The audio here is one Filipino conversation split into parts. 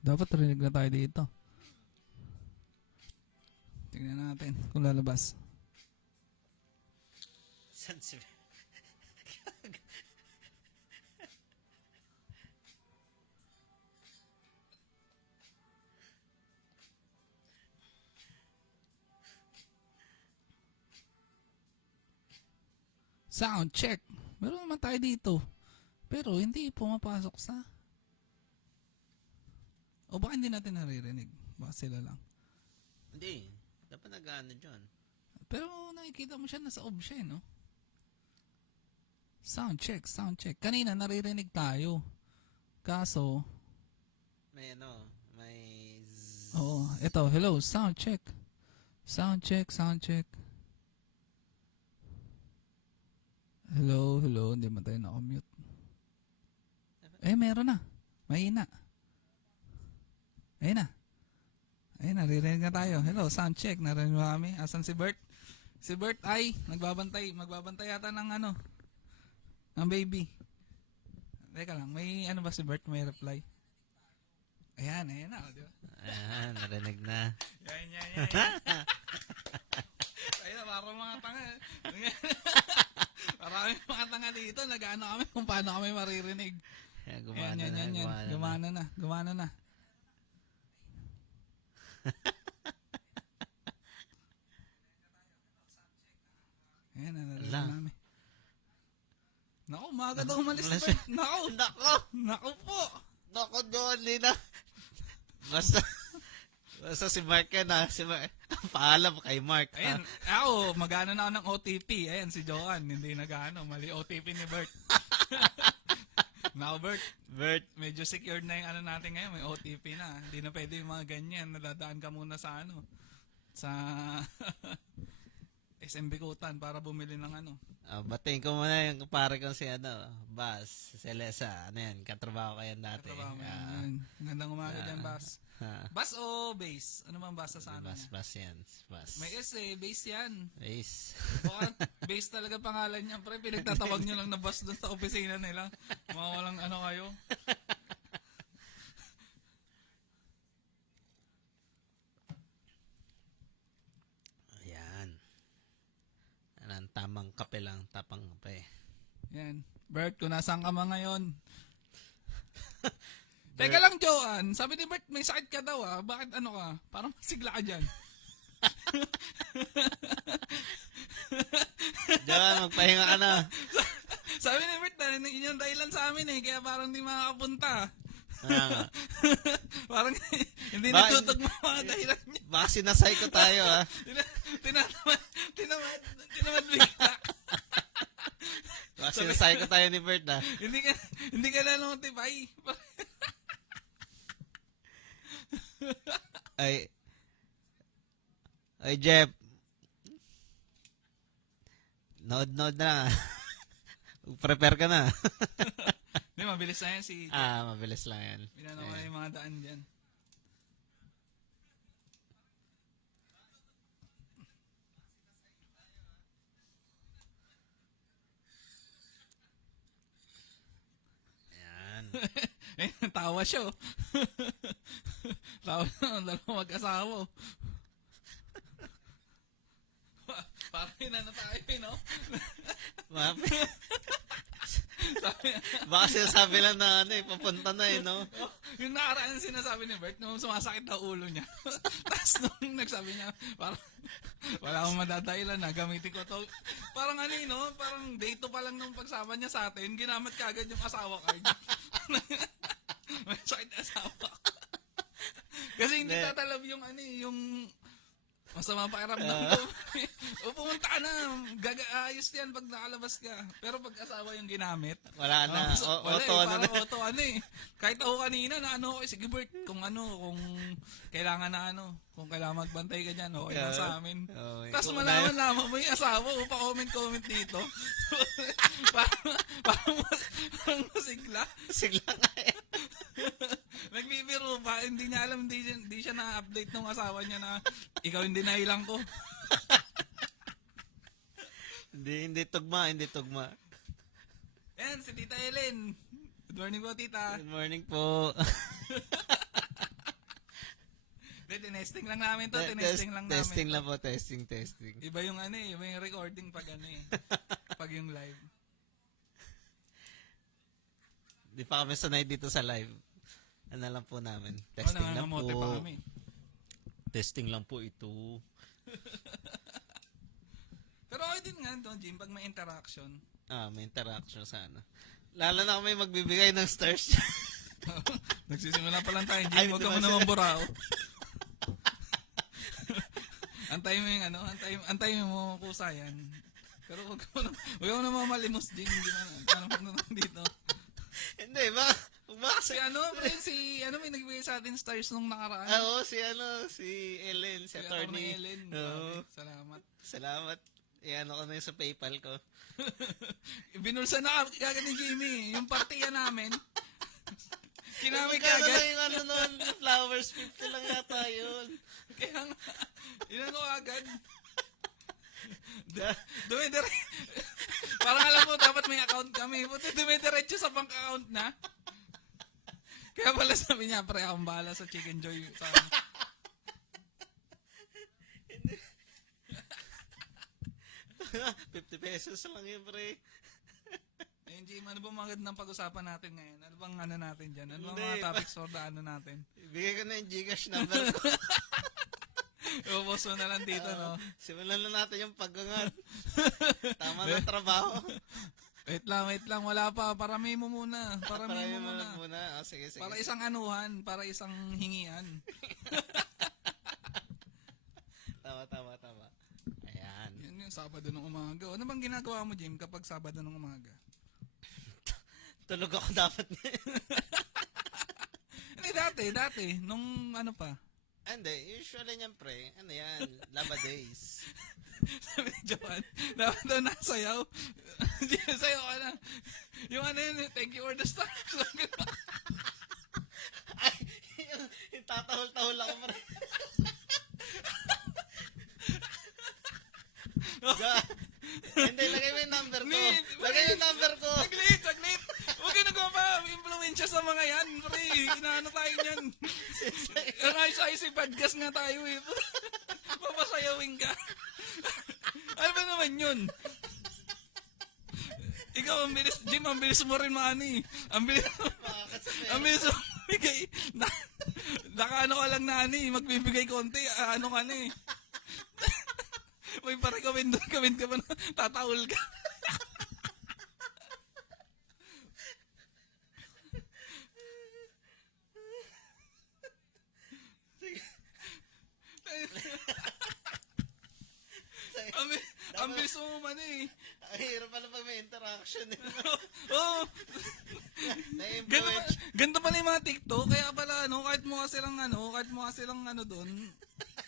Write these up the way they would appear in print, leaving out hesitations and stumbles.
Dapat rinig na tayo dito. Tingnan natin kung lalabas. San si... Sound check. Meron naman tayo dito. Pero hindi pumapasok sa... O baka hindi natin naririnig. Baka sila lang. Hindi. Dapat nag-ano dyan. Pero nakikita mo siya, nasa off siya, no? Sound check, sound check. Kanina naririnig tayo. Kaso, May ano, may... oo, eto, hello, sound check. Sound check, sound check. Hello, hello, hindi man tayo nakamute. Meron na. Mahina. Ayun na. Ayun, naririnig na tayo. Hello, sound check. Narinig mo kami. Asan si Bert? Si Bert ay nagbabantay. Magbabantay yata ng ano, ng baby. Teka lang, may ano ba si Bert? May reply. Ayan, ayan na. Di ba? Ayan, narinig na. Yan. Ayun na, parang mga tanga. Parang mga tanga dito. Nag-ano kami kung paano kami maririnig. Ayan, Yan. Gumana na. Ayan na, narinig Ala. namin. Naku, umaga daw umalis na ba? Naku! Nako! Naku po! Nako, John, na. Basta si Mark yan ha. Si Mark. Paalam kay Mark. Ayan, ako, mag-ano na ako ng OTP. Ayan, si Johan, hindi nag-ano. Mali OTP ni Bert. Now, Bert, Bert. medyo secured na yung ano natin ngayon. May OTP na. Hindi na pwede yung mga ganyan. Nadadaan ka muna sa ano. Sa SM Bikutan para bumili ng ano. Batiin ko muna yung pare kong si ano, Bas, si Lesa. Ano yan, katrabaho ko yan dati. Trabaho mo yan. Magandang umaga dyan, Bas. Bas o base? Ano man basa sa ano? Bas yan. Bas. May S eh. Base yan. Ace. Baka base talaga pangalan niya. Pre, pinagtatawag nyo lang na bus doon sa opisina nila. Mga walang ano kayo. Ayan. Anong tamang kape lang, tapang kape. Yan. Bert, kung nasaan ka man ngayon. Teka lang, Joanne. Sabi ni Bert, may sakit ka daw ah. Bakit ano ka? Parang sigla ka dyan. Diyan, magpahinga ka na. Sabi ni Bert, yun yung dahilan sa amin eh. Kaya parang di makakapunta. Nga. Parang hindi Bakit? natutugma mga dahilan niya. Baka sinasay ko tayo ha. Tinamad bigla. Baka sinasay ko tayo ni Bert ha. Hindi ka na notify. Ay Jeff. Nod na. Prepare ka na. Hindi, mabilis na yan si... Mabilis lang yan. Minano ko na yung mga daan dyan. Ayan. Tawa siya oh. Tawa siya, dalawang mag-asawa oh. Parang na tayo no? Baka sinasabi lang na ano papunta na no? Yung nakaraan sinasabi ni Bert, nung sumasakit na ulo niya. Tapos nung nagsabi niya, parang wala akong madadailan na, gamitin ko to. Parang ano no? Parang day 2 pa lang nung pagsama niya sa atin, ginamit ka agad yung asawa card. May sakit na asawa. Kasi hindi tatalab yung ano yung masama pakiramdam ko. O pumunta ka na, ayos yan pag nakalabas ka. Pero pag asawa yung ginamit, Wala na. Auto eh, na. parang auto ano eh. Kahit ako kanina na ano ko, sige Bert, kung kailangan na kung kailangan magbantay ka dyan, okay lang sa amin. Okay. Tapos malaman mo yung asawa, pa-comment dito. parang masigla. Sigla nga eh. Nagbibiro pa, hindi niya alam, hindi siya na-update ng asawa niya na ikaw hindi nailang ko. Hindi tugma. Ayan, si Tita Ellen. Good morning po, Tita. Good morning po. Tinesting lang namin to. Tinesting lang namin. Testing to. lang po, testing. Iba yung iba yung recording pag pag yung live. Di pa kami sanay dito sa live. Ano lang po namin. Testing lang po. Pa kami. Testing lang po ito. Pero okay din nga to, Jim, pag may interaction. May interaction sana. Lalo na kami magbibigay ng stars. Nagsisimula pa lang tayo, Ay, Jim. Huwag ka diba mo naman burao. Antayin mo yung antayin mo kusa yan. Pero huwag mo naman malimos, Jim. Ano dito? Hindi, Si may nagbigay sa atin stars nung nakaraan. Oo, si Ellen, si attorney. Ellen. Oo. Salamat. Iano ko na yun sa PayPal ko. Binulsa na kagad ni Jimmy. Yung partiya namin. Kinamig Magkano kagad. na yung noon, flowers, 50 lang yata yun. Kaya nga, yun agad. Parang alam mo, dapat may account kami. Buti dumidiretso sa bank account na. Kaya pala sabi niya, pre, akong bahala sa Chicken Joy. 50 pesos lang yun, pre. Ayun, Jim, ano ba mga ng pag-usapan natin ngayon? Ano bang natin dyan? Ano bang Hindi, mga topics for the natin? Ibigay ko na yung Gcash number ko. Ubos mo na lang dito, no? Simulan na natin yung paggangat. Tama na trabaho. Wait lang. Wala pa. Parami mo muna. Parami mo muna. Sige. Para isang anuhan. Para isang hingian. Tama. Ayan. Yan yung Sabado ng umaga. Ano bang ginagawa mo, Jim, kapag Sabado ng umaga? Tulog ako dapat. Hindi, dati. Nung ano pa? Hindi, usually niyan, pre. Ano yan? Laba days. Sabi ni Johan, dapat daw nasayaw. Sayaw ka na. Yung yun, thank you for the stars. Ay, yung tatahol-tahol ako, pre. Hindi, lagay mo yung number ko. Lagay yung number ko. Saglit. Huwag ka nagawa influensya sa mga yan, pre. Inaano tayo niyan. Ang ayos-ayos podcast nga tayo eh. Papasayawin ka. Ano ba naman yun? Ikaw, Jim, ang bilis mo rin maani. Ang bilis mo bigay. Nakaano ka lang na ani, magbibigay konti, ano ka na eh. May pa-recommend ka ba na tatawol ka? Ang bilis mo man eh. Ang hirap pala pag may interaction. Oo. Ganito pala yung mga TikTok. Kaya pala, kahit mukha silang doon,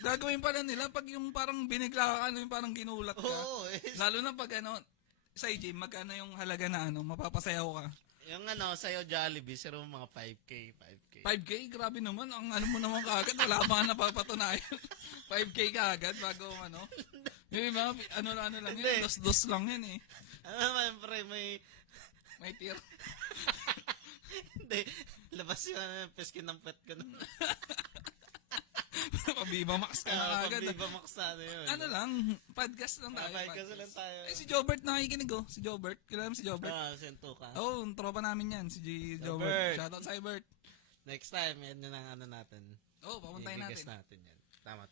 gagawin pala nila pag yung parang binigla ka, yung parang ginulat ka. Oo. Lalo na pag sa Jim, magkano yung halaga na mapapasayaw ka. Yung sa'yo Jollibee, siro mga 5K. 5K? Grabe naman. Ang mo naman kagad. Wala pa nga napapatunayan. 5K kagad bago Yung iba, lang yun. Dos lang yun eh. Ano naman, pre, may tier. Hindi. Labas yung peskin ng pet ko. Pabiba Max ka na kagad. Pabiba Max yun. Ano lang, podcast lang tayo. Podcast lang tayo. Si Jobert nakikinig Si Jobert. Kilala mo si Jobert? Sentuka. Oo, tropa namin yan. Si Jobert. Shoutout sa Ibert. Next time, yan na ang natin. Papuntayin natin. Igigas natin yan. Tama.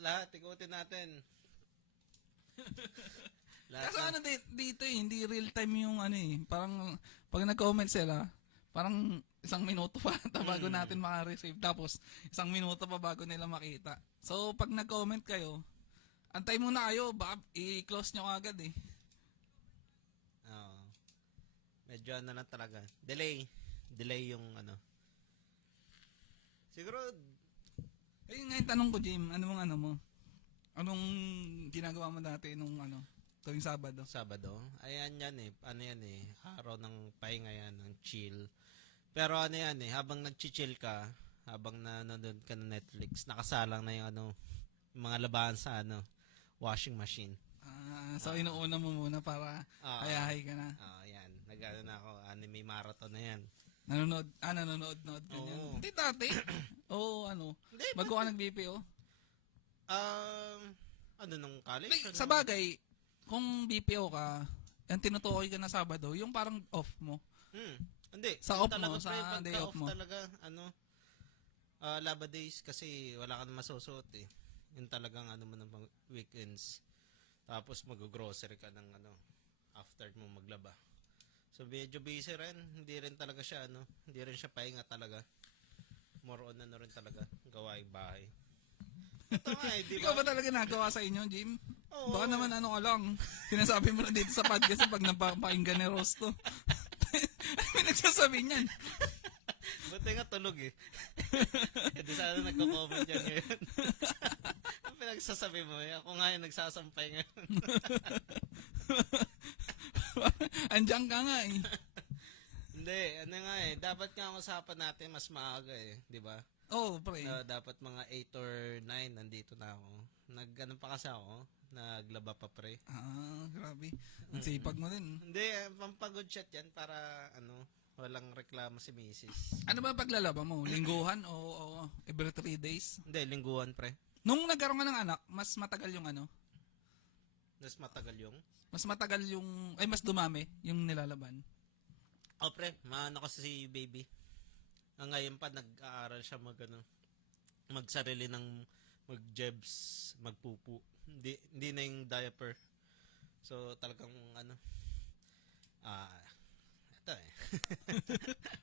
Lahat, ikutin natin. Kasi dito hindi real time yung parang pag nag-comment sila, parang isang minuto pa bago natin maka-receive. Tapos, isang minuto pa bago nila makita. So, pag nag-comment kayo, antay muna kayo, baka i-close nyo agad eh. Oo. Medyo lang talaga. Delay yung Siguro, Ngayon nga yung tanong ko, Jim, ano mo? Anong ginagawa mo dati nung tuwing Sabado? Ayan yan eh. Araw ng pahinga yan, ng chill. Pero habang nag-chill ka, habang nanonood ka ng Netflix, nakasalang na yung mga labahan sa washing machine. So inuuna mo muna para hayahay ka na. Yan. Nag-ano na ako, anime marathon na yan. nanonood, ganyan. Oo. Hindi dati. Oo, Hindi, bago ka nag-BPO. Ano nung college? Like, Ano? sa bagay, kung BPO ka, ang tinutukoy ka na Sabado, yung parang off mo. Hindi. Sa Yun off mo, talaga, sa pre, day off pagka-off mo. talaga, Laba days kasi wala ka na masusuot eh. Yun talagang mo ng mga weekends. Tapos mag-grocery ka ng after mo maglaba. So medyo busy rin. Hindi rin talaga siya hindi rin siya pahinga talaga. More on rin talaga gawaing bahay. Ito nga di Ikaw ba? ba talaga nagawa sa inyo, Jim? Oo. Baka naman ka lang. Sinasabi mo na dito sa podcast pag napapakinggan ni Rosto. May nagsasabi niyan. Buti nga tulog eh. Hindi sana nagko-comment yan ngayon. Ang pinagsasabi mo eh. Ako nga yung nagsasampay ngayon. Andiyan ka nga eh. Hindi, nga eh. Dapat nga ang usapan natin mas maaga eh. Di ba? Oo, pre. Dapat mga 8 or 9 nandito na ako. Pa kasi ako. Naglaba pa pre. Grabe. Ang sipag mo din. Hindi, pampagod shot yan para walang reklamo si Mrs. Ano ba paglalaba mo? Lingguhan o every 3 days? Hindi, lingguhan pre. Nung nagkaroon ka ng anak, mas matagal yung Mas matagal yung mas dumami yung nilalaban. pre, maano kasi si baby. Ngayon pa nag-aaral siya magsarili ng mag-jebs, magpupu. Hindi na yung diaper. So talagang ito eh.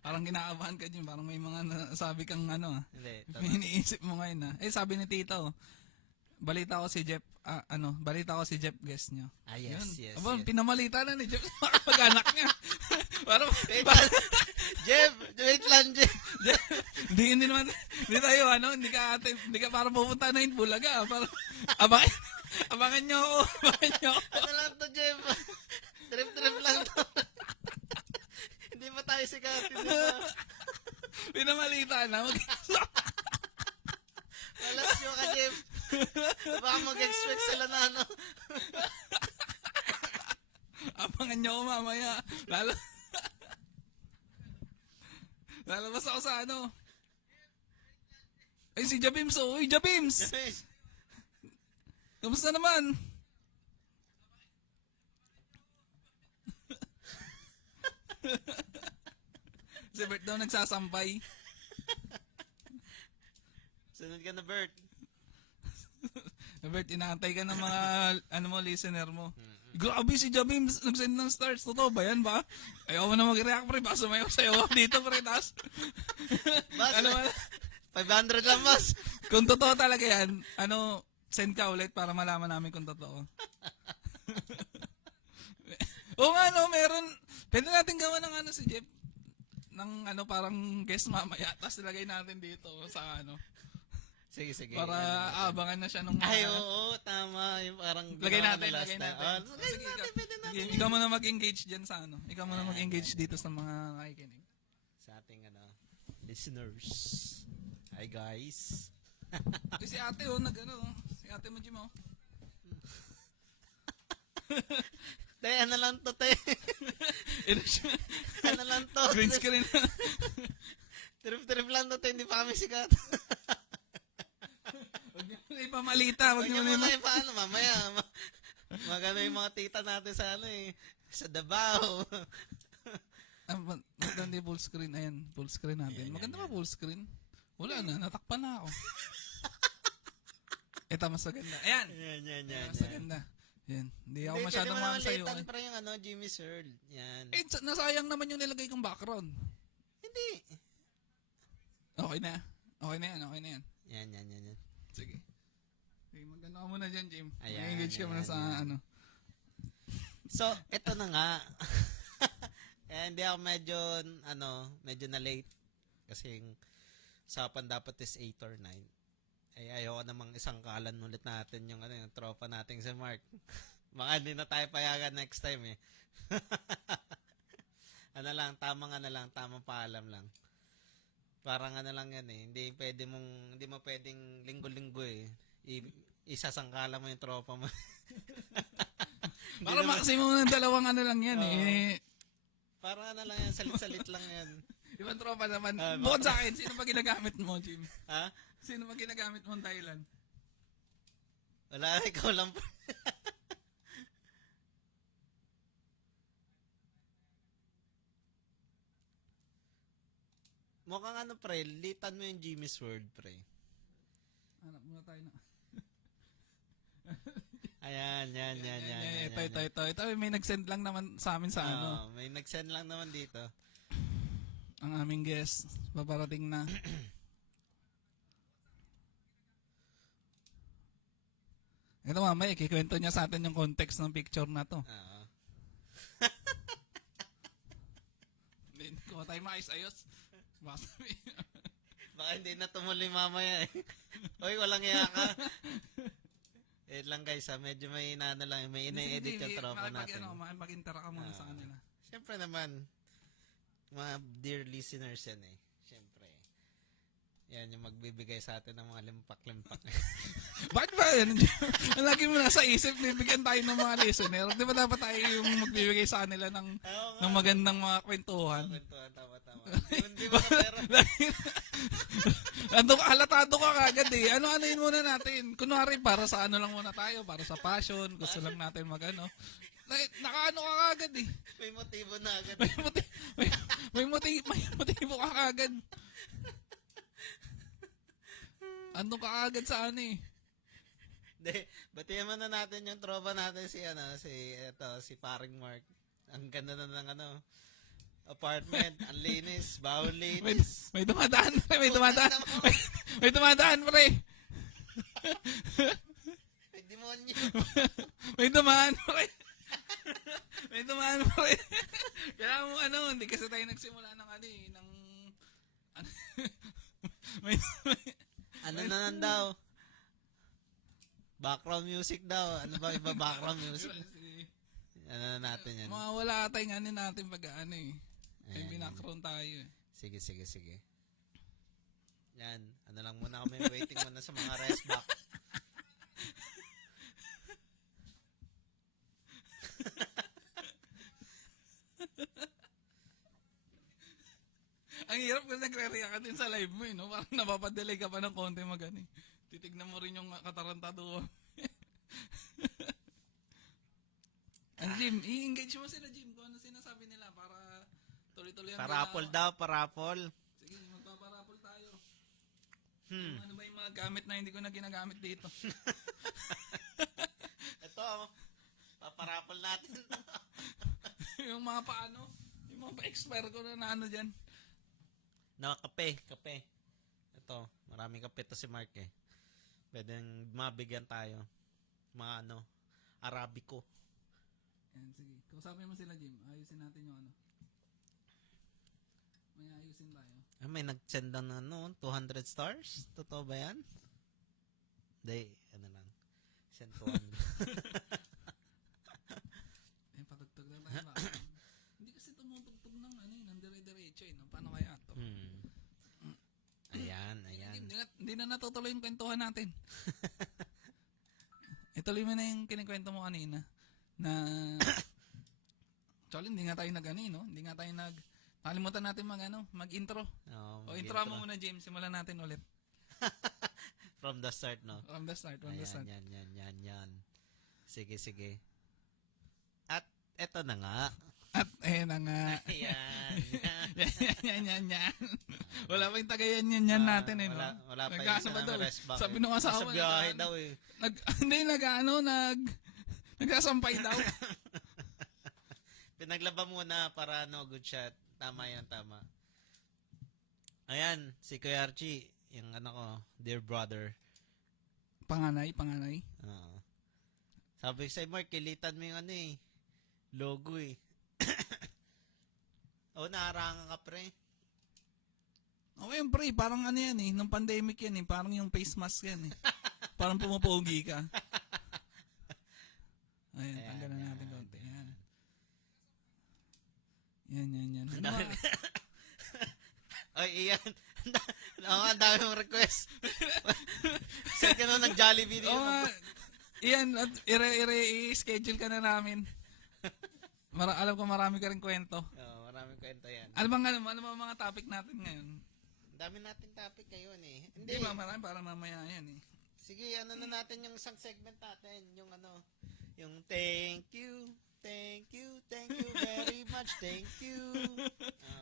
Parang kinakabahan ka din. Parang may mga nasabi kang Hindi, may iniisip mo ngayon sabi ni Tito, balita ko si Jeff, balita ko si Jeff guest nyo. yes. Aba, pinamalita na ni Jeff sa mga pag-anak niya. Parang, Jeff, wait lang, Jeff. hindi tayo, hindi ka parang pupunta na yung Bulaga. Parang, abangan nyo ako. Ano lang to, Jeff? Trip lang to. Hindi pa tayo sikat. Pinamalita na. Malas nyo ka, Jeff. Baka mag-expect sila na Abangan nyo ako mamaya. Lalabas ako sa Ay, si Jabims. Uy, Jabims! Kamusta naman? Si Bert daw nagsasampay. Sunod ka na, Bert. Bert, inaantay ka ng mga listener mo. Grabe si Jabims, nag-send ng stars. Totoo ba yan ba? Ayaw mo na mag-react, pre. Baka sumayaw sa'yo dito, pre. Tapos, Bas, ano ba? 500 lang, boss. Kung totoo talaga yan, send ka ulit para malaman namin kung totoo. Oo nga, meron. Pwede natin gawa ng si Jeff. Ng parang guest mamaya. Tapos nilagay natin dito sa Sige. para abangan na siya nung Ay, oo, tama. Yung parang Lagay ginawa natin, ko last lagay time. natin. Lagay Sige, natin, pwede natin. Sige, ikaw mo na mag-engage dyan sa Ikaw mo na mag-engage dito sa mga nakikinig. Sa ating listeners. Hi, guys. Si ate si ate mo, Jim, Te, ano lang to, te? Ano lang to? Green screen. Trip lang to, te. Hindi pa kami sikat. Huwag niyo na ipamalita. Huwag niyo muna yung paano, mamaya. Magano yung mga tita natin sa sa Davao. Maganda hindi full screen. Ayan, full screen natin. Maganda ba full screen? Wala na, natakpan na ako. Ito, mas maganda. Ayan! Yan. Mas maganda. Yan. Hindi ako masyadong mahal sa'yo. Hindi, pwede mo naman Jimmy Searle. Yan. Nasayang naman yung nilagay kong background. Hindi. Okay na. Okay na yan. Yan. Sige. Sige, maganda ka muna dyan, Jim. Ayan, Engage ka muna sa So, eto na nga. Hindi ako medyo na late. Kasi usapan dapat is 8 or 9. Ayoko namang isang kalan ulit natin yung tropa nating si Mark. Baka hindi na tayo payagan next time eh. Tamang paalam lang. Parang lang yan eh. Hindi mo pwedeng linggo-linggo eh. Isasangkala mo yung tropa mo. Para maximum ng 2 lang yan eh. Parang lang yan, salit-salit lang yan. Ibang tropa naman. Ah, Bukod sa akin, sino ba ginagamit mo, Jim? Ha? Sino ba ginagamit mong Thailand? Wala, ikaw lang po. Mukhang ano, pre, litan mo yung Jimmy's World, pre. Hanap muna tayo na. Ayan, yan. Ito. May nag-send lang naman sa amin sa ano. May nag-send lang naman dito. Ang aming guest. Paparating na. Ito mamaya, ikikwento niya sa atin yung context ng picture na to. Oo. Hindi ko tayo maayos-ayos. Baka sabihin. Baka hindi na tumuloy mamaya eh. Hoy, walang iya ka. Lang guys ha, medyo may inaano lang, may ina-edit yung tropa natin. Makipag-intera ka muna sa kanila. Siyempre naman, mga dear listeners yan eh. Siyempre. Yan yung magbibigay sa atin ng mga limpak-limpak. Bakit ba yan? Lagi mo nasa isip, bibigyan tayo ng mga listener. Di ba dapat tayo yung magbibigay sa kanila ng magandang mga kwentuhan? Kwentuhan, tama. Hindi ba pero Halatado ka kagad eh. Ano-anoin muna natin. Kunwari, para sa ano lang muna tayo. Para sa passion. Gusto lang natin mag-ano. Nakaano ka kagad eh. may motibo na agad. May motibo ka kagad. Ano ka kagad sa ano eh. Hindi, batiyan mo na natin yung tropa natin si Paring Mark. Ang ganda na ng apartment, ang linis, bawal linis. May dumadaan pre, may dumadaan pre. May demonyo. May dumaan pre. May dumaan pre. Kaya mo hindi kasi tayo nagsimula ng ano na daw? Background music daw. Ano ba iba background music? Ano na natin yan? Mga wala tayong natin pag eh. May binakroon tayo eh. Sige. Yan. Ano lang muna kami, waiting muna sa mga rest back. Ang hirap kung nagre-react ka din sa live mo eh, no? Parang napapadelay ka pa ng konti Titignan mo rin yung katarantado. Ang Jim, i-engage mo sila Jim kung ano sinasabi nila para tuloy-tuloy ang Parapol daw, parapol. Sige, magpaparapol tayo. Ano ba yung mga gamit na hindi ko na ginagamit dito? Ito, paparapol natin. Yung mga paano? Yung mga pa-expire ko na dyan. Kape. Ito, maraming kape to si Mark eh. Pwedeng mabigyan tayo. Mga Arabico. Yan, sige. Kausapin mo sila, Jim. Ayusin natin yung May ayusin tayo. May nag-send ng 200 stars? Totoo ba yan? Hindi, lang. Send 200. Patugtog lang tayo ba? Hindi kasi tumutugtog ng dire-diretso eh. No? Paano kaya ito? Ayan. Hindi na natutuloy yung kwentuhan natin. Ituloy mo na yung kinikwento mo kanina. Na actually hindi nga tayo no? Hindi nga tayo nakalimutan natin mag-intro. Intro mo muna James, simulan natin ulit. From the start, no? From the start. Yan. Sige. At eto na nga. Na nga. Yan. Yan. Wala pa yung tagayan yan natin eh, no? Wala pa yung rest back. Sabi nung asawa. Sa biyahe daw eh. Nagsasampay daw. Pinaglaba muna para good shot. Tama yan, tama. Ayan, si Kuya Archie, yung dear brother. Panganay. Sabi ko sa'yo, Mark, kilitan mo yung logo eh. Naharangan ka pre. Okay, pre, parang yan eh. Nung pandemic yan eh. Parang yung face mask yan eh. Parang pumupogi ka. Ayan, tanggalan natin konti. Yan. Ay, iyan. Ang dami mong request. Send ka ng Jollibee dito. Iyan, i-schedule ka na namin. Alam ko marami ka rin kwento. Marami namin kwento yan. Ano bang mga topic natin ngayon? Ang dami nating topic ngayon eh. Hindi ba marami? Para mamaya yan eh. Sige, ano na natin yung isang segment natin. Yung ano, yung thank you very much, thank you.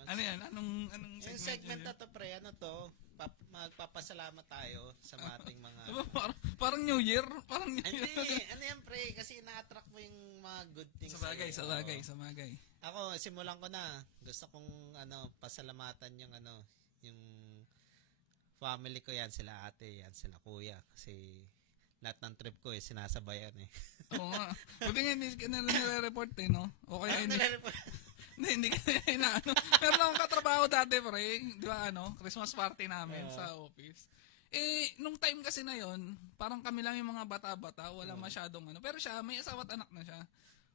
Ano yan? Anong Yung segment na to, pre, ano to, magpapasalamat tayo sa ating mga... Diba, parang New Year? Parang New Year. Hindi, ano yan, pre, kasi na-attract mo yung mga good things. Sa bagay. Oo. Ako, simulan ko na. Gusto kong, pasalamatan yung, yung family ko yan, sila ate, yan, sila kuya. Kasi lahat ng trip ko sinasabayan eh. Oo nga. Buti nga hindi ka na nire-report eh, no? O kaya hindi ka na ano. Meron akong katrabaho dati, pre. Di ba Christmas party namin sa office. Nung time kasi na yon, parang kami lang yung mga bata-bata, wala masyadong Pero siya, may asawa at anak na siya.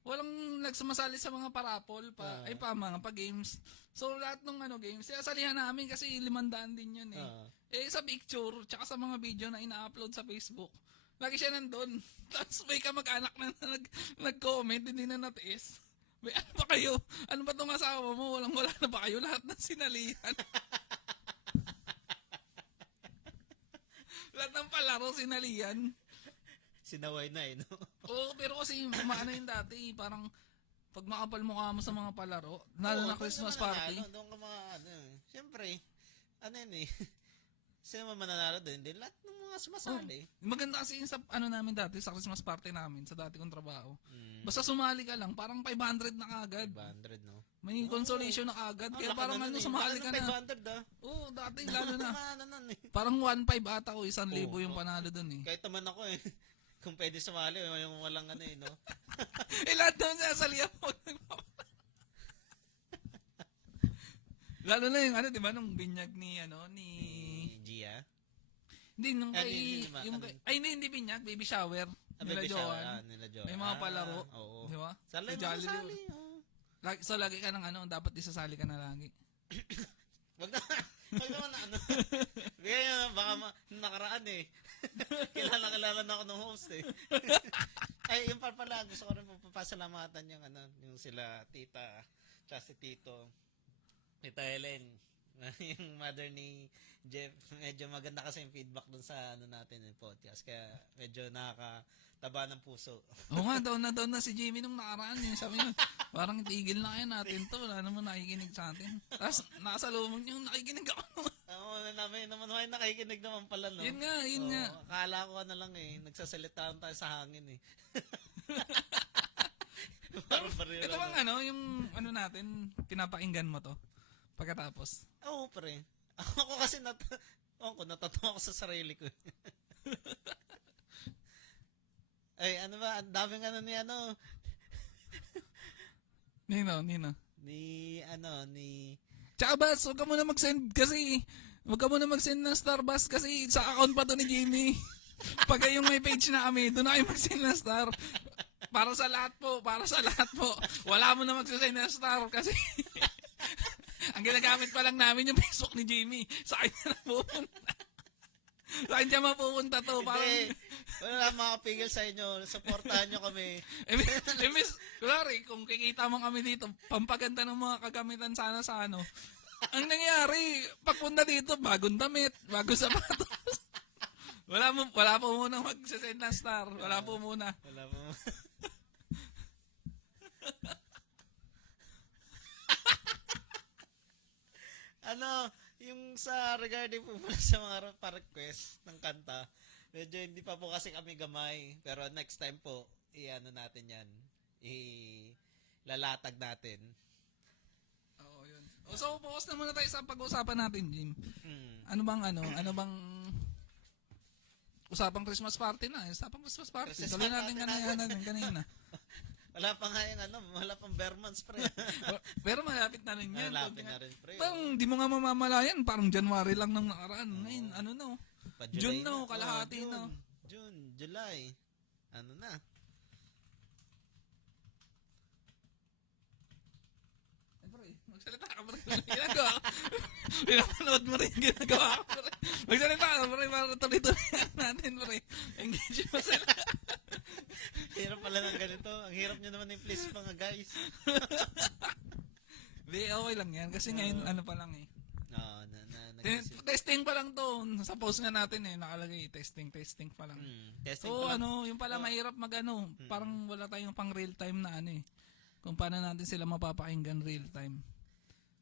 Walang nagsumasali sa mga parapol mga pa-games. So lahat ng games, sasalihan namin kasi 500 din yun eh. Sa picture, tsaka sa mga video na ina-upload sa Facebook, lagi siya nandun. Tapos may kamag-anak na nag-comment, hindi na natiis. May ano ba kayo? Ano ba itong asawa mo? Wala na ba kayo? Lahat ng sinalihan. Lahat ng palaro sinalihan. Sinaway na no? Oo, pero kasi maano yun dati, parang pag makapal mukha mo sa mga palaro, lalo na Christmas party. Doon ka siyempre, yun eh. Sino man mananalo din? Hindi, lahat ng mga sumasali. Maganda kasi yung sa namin dati, sa Christmas party namin, sa dati kong trabaho. Basta sumali ka lang, parang 500 na kagad. 500, no? May consolation na kagad, kaya parang sumali ka na. 500, Oo, dati lalo na. eh. Parang 1.5 ata o 1,000 yung panalo dun eh. Kahit naman ako eh. Kung pwede sumali, yung walang no? Lahat naman sinasalihan mo. Lalo na yung di ba, nung binyag ni Gia? Hindi, nung hindi binyag, baby shower. Nila Joan. May mga palaro. Oo. Di ba? Sali So, mo sali. So, lagi ka ng dapat isasali ka na lagi. Wag naman na Kaya baka nakaraan eh. Kilala na ako ng host eh. Ay, yung pala, gusto ko rin papasalamatan yung yung sila tita, tsaka si tito, Tita Helen, yung mother ni Jeff. Medyo maganda kasi yung feedback dun sa natin yung podcast. Kaya medyo nakakataba ng puso. Oo nga, down na si Jimmy nung nakaraan. Sabi niya, parang itigil na kayo natin to. Wala naman nakikinig sa atin. Tapos nakasalubong niyo, nakikinig ako. Oo, namin naman may nakikinig naman pala, no? Yun nga. Akala ko lang nagsasalita tayo sa hangin eh. Ito bang yung natin, pinapakinggan mo to? Pagkatapos. Oo, pre. Ako kasi natatawa ako sa sarili ko. Ay, ba? Ang daming ni Nino. Ni... Tsaka Bas, huwag ka muna mag-send kasi, huwag ka muna mag-send ng star, Bas, kasi sa account pa to ni Jimmy. Pag yung may page na kami, doon na kayo mag-send ng star. Para sa lahat po. Wala mo na mag-send ng star kasi ang ginagamit pa lang namin yung Facebook ni Jimmy. Sa kanya na pupunta. Sa kanya mapupunta to. Hindi. Wala makapigil sa inyo. Supportahan nyo kami. Kunwari, kung kikita mo kami dito, pampaganda ng mga kagamitan sana sa Ang nangyari, pagpunta dito, bagong damit, bagong sapatos. Wala po muna magsasend na star. Wala po muna. Yung sa regarding po pala sa mga pa-request ng kanta, medyo hindi pa po kasi kami gamay. Pero next time po, natin yan. Lalatag natin. Oo, yun. So, focus na muna tayo sa pag-uusapan natin, Jim. Ano bang usapang Christmas party na? Usapang Christmas party. Tuloy natin kanina. Wala pa nga wala pang bare months, pre. Pero malapit na rin yan. Malapit na rin, pre. Parang di mo nga mamamalayan, parang January lang nang nakaraan. Ngayon, June na, kalahati na. June, July. Na? Magsalita ka, pre. Ginagawa ko. Pinapanood mo rin ginagawa ko, pre. Magsalita ka, pre. Para tuloy-tuloy natin, pre. Engage mo sila. Hirap pala ng ganito. Ang hirap nyo naman yung please mga guys. Hindi, okay lang yan. Kasi ngayon, ano pa lang eh. Oo, Testing pa lang to. Sa post nga natin eh, nakalagay, testing pa lang. testing So, pa lang. yung pala mahirap parang wala tayong pang real time na ano eh. Kung paano natin sila mapapakinggan real time.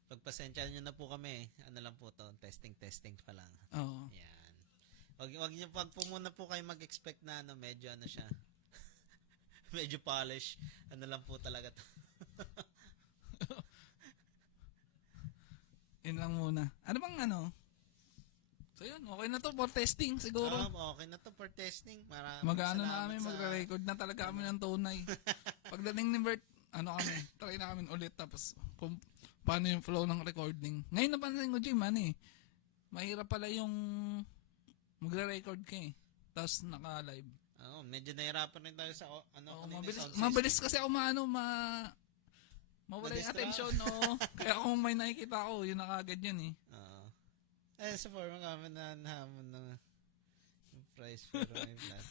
Pagpasensyahan nyo na po kami, ano lang po to, testing pa lang. Oo. Yan. Wag niyo pag po muna po kayo mag-expect na ano, medyo ano siya. Medyo polish. Ano lang po talaga to. Yun lang muna. Ano bang ano? So yun, okay na to for testing siguro. Okay na to for testing. Mag-ano na kami, magre-record na talaga kami ng tunay. Pagdating ni Bert, ano kami, try namin ulit tapos kung paano yung flow ng recording. Ngayon napansin ko, Jim, ano eh, mahirap pala yung magre-record ka eh. Tapos naka-live. Medyo nahirapan rin tayo sa mabilis kasi ako mawala yung attention, no? Kaya kung may nakikita ako, yun na kagad yun eh. Sa forma kami na nahamon ng price for my plan.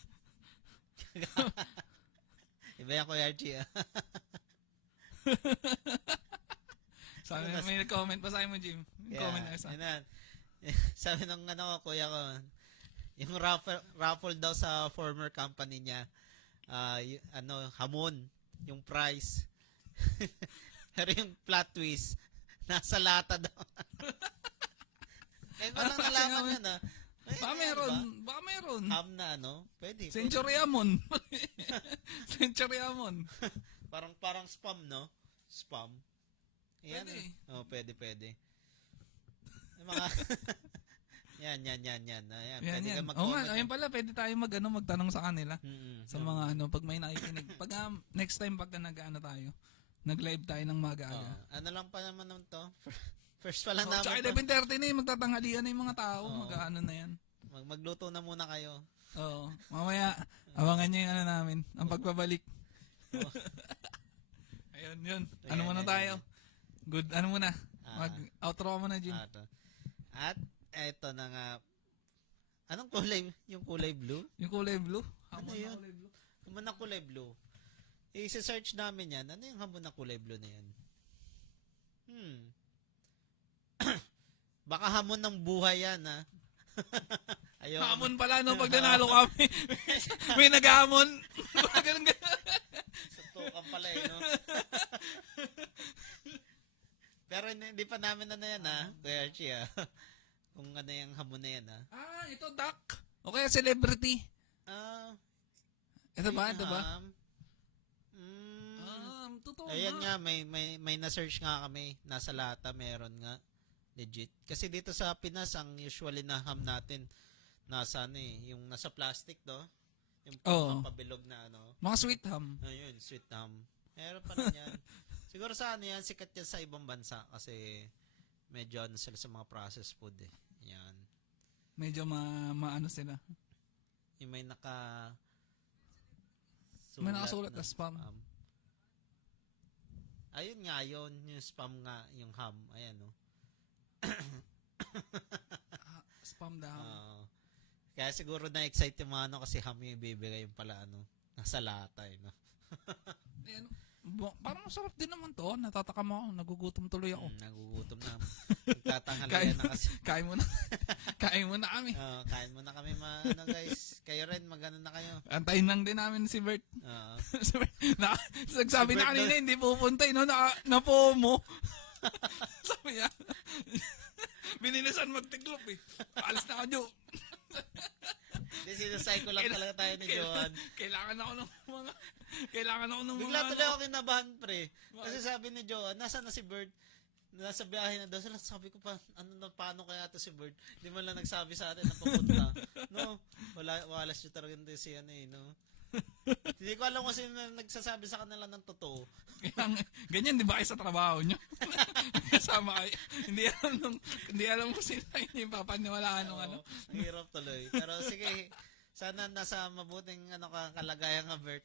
Iba yan, Kuya Archie, Sabi, may nag-comment pa sa akin mo, Jim. Comment na isa. Sabi ng kuya ko, yung raffle daw sa former company niya, hamon, yung price. Pero yung plot twist, nasa lata daw. Kaya ko lang nalaman yan, Baka meron. Ham na, Pwede. Century Amon. Century Amon. Parang spam, no? Spam. Yan. Pwede. Pwede. Yung mga yan. Ayan, pwede ka Oo mag-comment. nga, ayun pala, pwede tayo magtanong sa kanila. Sa mga pag may nakikinig. Pag next time pagka tayo, nag-live tayo ng mag-aga. Ano lang pa naman to? First pa lang namin. Tsaka 11:30 na yung magtatanghalian na yung mga tao. Mag-ano na yan. Magluto na muna kayo. Oo. Mamaya, abangan nyo yung namin. Ang pagbabalik. Ayun, yun. Ano muna tayo? Good, ano muna? Mag-outro mo na, Jim. At, eto na nga. Anong kulay? Yung kulay blue? Yung kulay blue? Ano yun? Hamon na kulay blue. I-search namin yan. Ano yung hamon na kulay blue na yan? Baka hamon ng buhay yan, ha? Hamon pala, pag nanalo kami. May nag-hamon. Ganun. Suntukan pala, no? Pero hindi pa namin yan, ha? Kuya Archie, ha? Kung ano yung hamon na yan, ha? Ito, duck. O kaya celebrity. Ito ba? Totoo Ayan nga, may na-search nga kami. Nasa lata, meron nga. Legit. Kasi dito sa Pinas, ang usually na ham natin, nasa yung nasa plastic, no? Yung pabilog na, mga sweet ham. Ayun, sweet ham. Meron pa rin yan. Siguro sa yan, sikat yan sa ibang bansa kasi medyo sila sa mga processed food, eh. Yan. Medyo maano sila. Yung may nakasulat na spam. Ayun nga, yung spam nga, yung ham. Ayan, no? Spam daw. Kaya siguro na-excite yung mga kasi ham yung ibibigay yung pala, nasa lata, no? Ayan, parang masarap din naman to. Natataka mo ako. Nagugutom tuloy ako. Nagugutom na. Tatanghalian na kasi. Kain mo na. Kain mo na kami. Kain mo na kami, guys. Kayo rin, magano na kayo. Antayin lang din namin si Bert. Si Bert, nagsabi si na kanina, Bert, hindi pupunta. Napomo. Sabi niya, binilisan magtiklop eh. Alis na ka, Joe. Hindi, sinasay ko lang talaga tayo ni Johan. Kailangan ako ng mga... Bigla tuloy ako kinabahan, pre. Kasi sabi ni Johan, nasa na si Bert? Nasa biyahe na daw. Sabi ko pa, paano kaya ito si Bert? Hindi man lang nagsabi sa atin na papunta. No? Wala siya talaga si no? Hindi ko alam kung sino nagsasabi sa kanila ng totoo. Ganyan, di ba kayo sa trabaho nyo? Kasama kayo. Hindi alam kung sino yung papaniwalaan ng ano. Ang hirap tuloy. Pero sige, sana nasa mabuting kalagayan nga Bert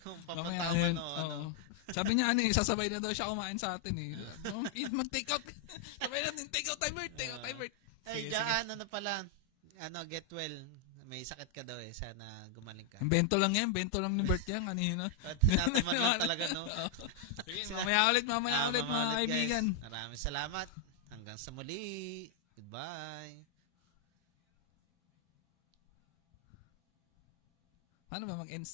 kung papunta mo Sabi niya sasabay na daw siya kumain sa atin eh. Mag-take out. Sabay natin, take out time Bert. Ay, dyan, pala. Get well. may sakit ka daw eh. Sana gumaling ka. Bento lang yan. Bento lang ni Bert yan kanina. At tinatamad lang talaga, no? Sige, mamaya ulit mga Guys. kaibigan. Maraming salamat. Hanggang sa muli. Goodbye. Paano ba mag-end